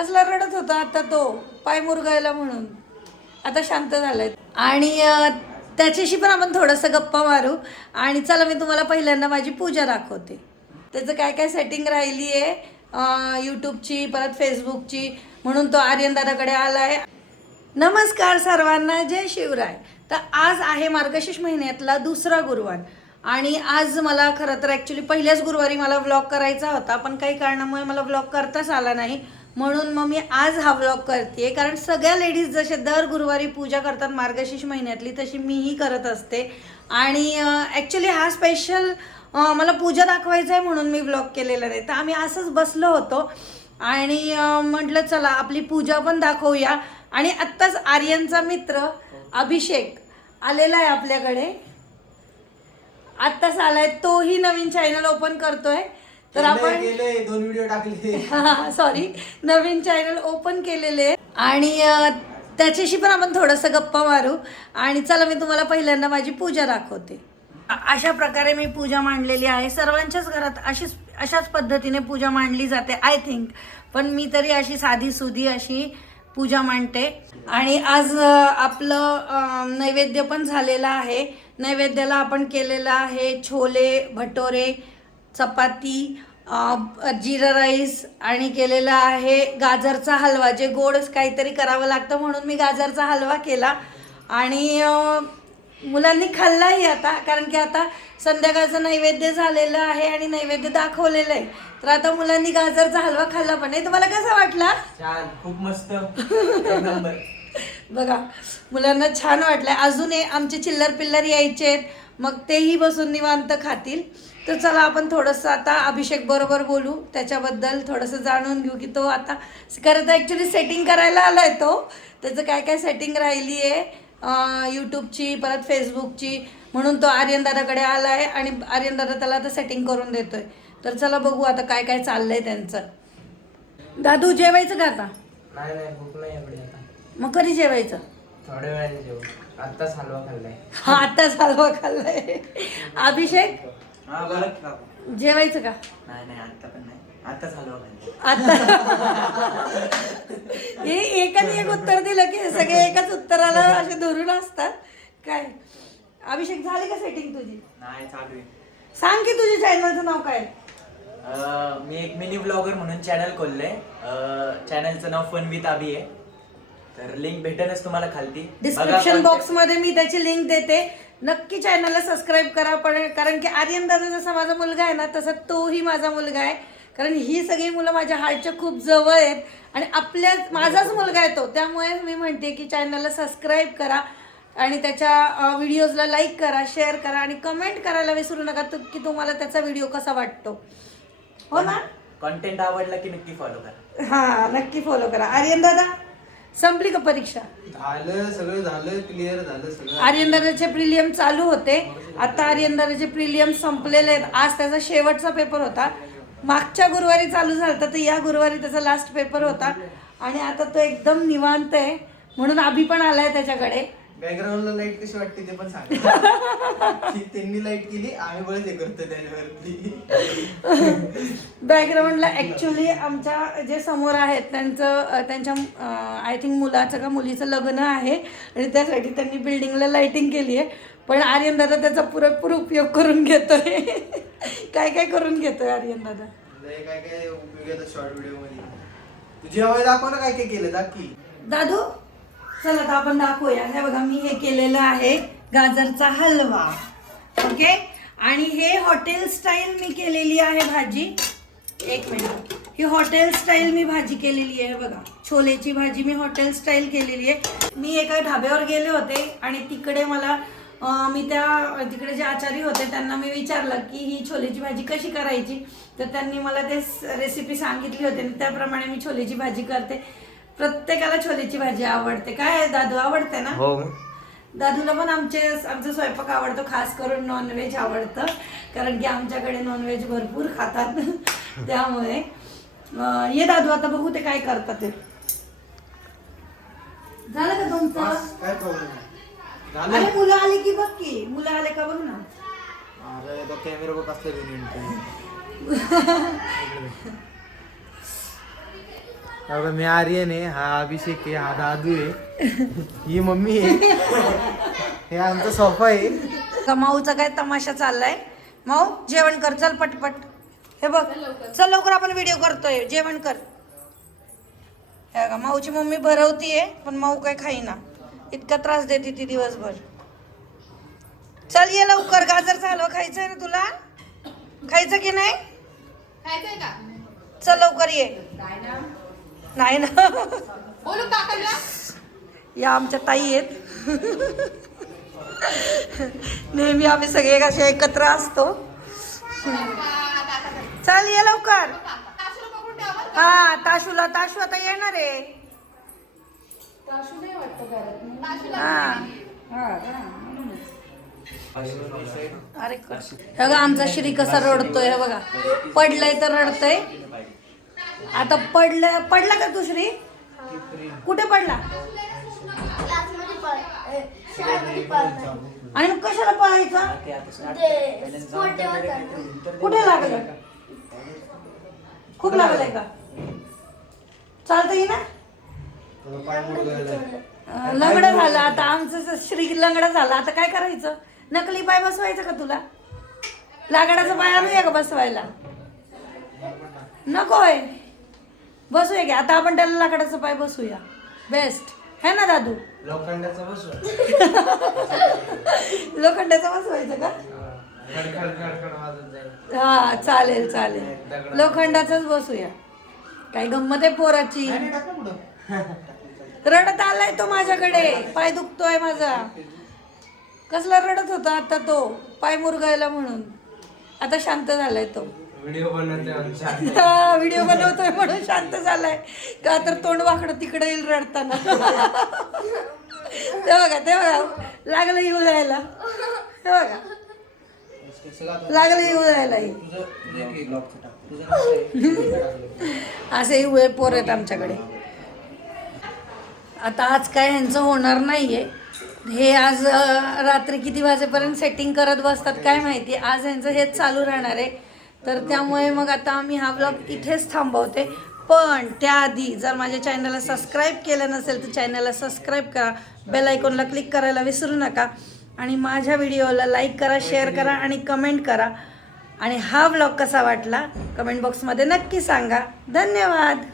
असला रडत होता आता तो पाय मुरगायला म्हणून आता शांत झालाय आणि त्याच्याशी पण आपण थोडंसं गप्पा मारू. आणि चला मी तुम्हाला पहिल्यांदा माझी पूजा दाखवते. त्याचं काय काय सेटिंग राहिली आहे यूट्यूबची परत फेसबुकची, म्हणून तो आर्यन दादाकडे आलाय. नमस्कार सर्वांना, जय शिवराय. तर आज आहे मार्गशीर्ष महिन्यातला दुसरा गुरुवार आणि आज मला खरं तर ॲक्च्युली पहिल्याच गुरुवारी मला व्लॉग करायचा होता, पण काही कारणामुळे मला व्लॉग करताच आला नाही. म्हणून मग मी आज हा व्लॉग करते, कारण सगळ्या लेडीज जसे दर गुरुवारी पूजा करतात मार्गशीर्ष महिन्यातली, तशी मीही करत असते. आणि ॲक्च्युली हा स्पेशल मला पूजा दाखवायचा आहे म्हणून मी व्लॉग केलेला नाही. तर आम्ही असंच बसलो होतो आणि म्हटलं चला आपली पूजा पण दाखवूया. आणि आत्ताच आर्यनचा मित्र अभिषेक आलेला आहे आपल्याकडे, आत्ताच आलाय. तोही नवीन चॅनल ओपन करतोय. तर आपण 2 व्हिडिओ टाकले, सॉरी, नवीन चॅनल ओपन केलेले आणि त्याच्याशी पण आपण थोडंसं गप्पा मारू. आणि चला मी तुम्हाला पहिल्यांदा माझी पूजा दाखवते. अशा प्रकारे मी पूजा मांडलेली आहे. सर्वांच्याच घरात अशाच पद्धतीने पूजा मांडली जाते आय थिंक, पण मी तरी अशी साधी सुधी अशी पूजा मांडते. आणि आज आपलं नैवेद्य पण झालेलं आहे. नैवेद्याला आपण केलेलं आहे छोले भटोरे, चपाती, जिरा राईस आणि केलेला आहे गाजरचा हलवा. जे गोड काहीतरी करावं लागतं म्हणून मी गाजरचा हलवा केला. आणि मुलांनी खाल्लाही आता, कारण की आता संध्याकाळचं नैवेद्य झालेलं आहे आणि नैवेद्य दाखवलेलं आहे. तर आता मुलांनी गाजरचा हलवा खाल्ला पण नाही. तुम्हाला कसा वाटला? छान, खूप मस्त, एक नंबर. बघा मुलांना छान वाटलंय. अजून आमचे चिल्लर पिल्लर यायचे आहेत, मग तेही बसून निवांत खातील. तर चला आपण थोडंसं आता अभिषेक बरोबर बोलू, त्याच्याबद्दल थोडंसं जाणून घेऊ की तो आता खरं तर ॲक्च्युली सेटिंग करायला आलाय तो. त्याचं काय काय सेटिंग राहिली आहे यूट्यूबची परत फेसबुकची, म्हणून तो आर्यन दादाकडे आलाय आणि आर्यन दादा त्याला आता सेटिंग करून देतोय. तर चला बघू आता काय काय चाललंय त्यांचं. दादू जेवायचं का आता? नाही भूक नाही एवढी आता. मग कधी जेवायचं? थोड्या वेळाने जेवू. आत्ताच हलवा खाल्लाय. हा आत्ताच हलवा खाल्लाय. अभिषेक जेवायचं का? नाही आता पण नाही, आत्ताच हलवा खाल्लाय. आता हे एकाने एक उत्तर दिलं की सगळे एकाच उत्तराला असे धरून असतात काय. अभिषेक झाली का सेटिंग तुझी? नाही, चालू आहे. सांग की तुझ्या चॅनलचं नाव काय? मी एक मिनी ब्लॉगर म्हणून चॅनल खोललंय. चॅनलचं नाव फन विथ अभि आहे. तर लिंक भेटेलच तुम्हाला खालती डिस्क्रिप्शन बॉक्स मध्ये मी त्याची लिंक देते. नक्की चॅनलला सबस्क्राईब करा. पण कारण की आर्यन दादा जसा माझा मुलगा आहे ना, तसा तोही माझा मुलगा आहे. कारण ही सगळी मुलं माझ्या हार्टच्या खूप जवळ आहेत आणि माझाच मुलगा आहे तो. त्यामुळे मी म्हणते की चॅनलला सबस्क्राईब करा आणि त्याच्या व्हिडिओजला लाईक करा, शेअर करा आणि कमेंट करायला विसरू नका की तुम्हाला त्याचा व्हिडिओ कसा वाटतो. हो ना? कंटेंट आवडला की नक्की फॉलो करा. हा नक्की फॉलो करा. आर्यन दादा संपली का परीक्षा? झालं, सगळं झालं, क्लिअर झालं सगळं. आर्यन दादाचे प्रिलियम चालू होते. आता आर्यन दादाचे प्रिलियम संपलेले आहेत. आज त्याचा शेवटचा पेपर होता. मागच्या गुरुवारी चालू झाला तर या गुरुवारी त्याचा लास्ट पेपर होता आणि आता तो एकदम निवांत आहे. म्हणून अभि पण आलाय त्याच्याकडे. बॅकग्राऊंडला लाईट कशी वाटते ते पण सांगा. त्यांनी लाईट केली, आम्ही बरंच हे करतो त्याच्यावरती. बॅकग्राऊंडला ऍक्च्युली आमच्या जे समोर आहेत त्यांच्या आय थिंक मुलाचं का मुलीचं लग्न आहे आणि त्यासाठी त्यांनी बिल्डिंगला लाइटिंग केली आहे. पण आर्यन दादा त्याचा पुरेपूर उपयोग करून घेतोय. काय काय करून घेतोय आर्यन दादा? काय काय उपयोग येतात शॉर्ट व्हिडिओ मध्ये. तुझी हवाई दाखव ना, काय काय केलं दाखी. दादू चला आता आपण दाखवूया. हे बघा मी हे केलेलं आहे गाजरचा हलवा. ओके. आणि हे हॉटेल स्टाईल मी केलेली आहे भाजी. एक मिनिट. ही हॉटेल स्टाईल मी भाजी केलेली आहे बघा. छोलेची भाजी मी हॉटेल स्टाईल केलेली आहे. मी एका ढाब्यावर गेले होते आणि तिकडे मला तिकडे जे आचारी होते त्यांना मी विचारलं की ही छोलेची भाजी कशी करायची. तर त्यांनी मला ते रेसिपी सांगितली होती आणि त्याप्रमाणे मी छोलेची भाजी करते. प्रत्येकाला छोलेची भाजी आवडते. काय दादू आवडते ना? हो. दादूला पण आमचा स्वयंपाक आवडतो. खास करून नॉनव्हेज आवडतं, कारण की आमच्याकडे नॉनव्हेज भरपूर खातात. त्यामुळे ये दादू आता बघू ते काय करतात ते. झालं का तुमचं? काय प्रॉब्लेम अरे मुलं आले की बघ की, मुलं आले का बघ ना. अरे तो कॅमेरा बघ कसला बाबा मी आर्यन आहे, हा अभिषेक आहे, हा दादू आहे, ही मम्मी आहे, हे आमचा सोफा आहे. का माऊचा काय तमाशा चाललाय. माऊ जेवण कर चल पटपट. हे बघ चल लवकर आपण व्हिडिओ करतोय, जेवण कर. हे बघा माऊची मम्मी भरवतीये पण माऊ काय खाईना, इतका त्रास देते ती दिवसभर. चल ये लवकर, गाजर हलवा खायचंय ना तुला, खायचं की नाही? खायचंय का? चल लवकर ये. नाही ना बोलू काकाला? या आमच्या ताई आहेत. नेहमी आम्ही सगळे कसे एकत्र असतो. चल ये लवकर. हा ताशू आता येणार आहे. अरे हे बघा आमचा श्री कसा रडतोय. हे बघा पडलाय तर रडतोय. आता पडला का तू श्री? कुठे पडला? आणि मग कशाला पळायचा? कुठे लागलं? खूप लागलंय का? चालतं की ना? लंगडा झाला आता आमचं श्री लंगडा झाला. आता काय करायचं? नकली पाय बसवायचं का तुला? लाकडाचा पाय आणूया का बसवायला? नकोय बसूया की आता आपण त्याला लाकडाचा पाय बसूया. बेस्ट है ना दादू? लोखंडाचा बसवा. लोखंडाचा बसवायचं का? खडखड वाजत जाईल. हा चालेल लोखंडाचाच बसूया. काय गंमत आहे पोराची. रडत आलाय तो माझ्याकडे, पाय दुखतोय माझा. कसला रडत होता आता तो, पाय मुरगायला म्हणून. आता शांत झालाय तो. व्हिडिओ बनवतोय हा व्हिडिओ बनवतोय म्हणून शांत झालाय. का तर तोंड वाकडं तिकडे येईल रडताना. ते बघा लागलं येऊ जायला. हे बघा लागलं येऊ जायला. असे वेळ पोर आहेत आमच्याकडे. आता आज काय ह्यांचं होणार नाहीये. हे आज रात्री किती वाजेपर्यंत सेटिंग करत बसतात काय माहिती. आज ह्यांचं हेच चालू राहणार आहे. तर त्यामुळे मग आता आम्ही हा ब्लॉग इथेच थांबवते. पण त्याआधी जर माझ्या चॅनलला सबस्क्राईब केलं नसेल तर चॅनलला सबस्क्राईब करा, बेल आयकॉनला क्लिक करायला विसरू नका. आणि माझ्या व्हिडिओला लाईक करा, शेअर करा आणि कमेंट करा. आणि हा ब्लॉग कसा वाटला कमेंट बॉक्समध्ये नक्की सांगा. धन्यवाद.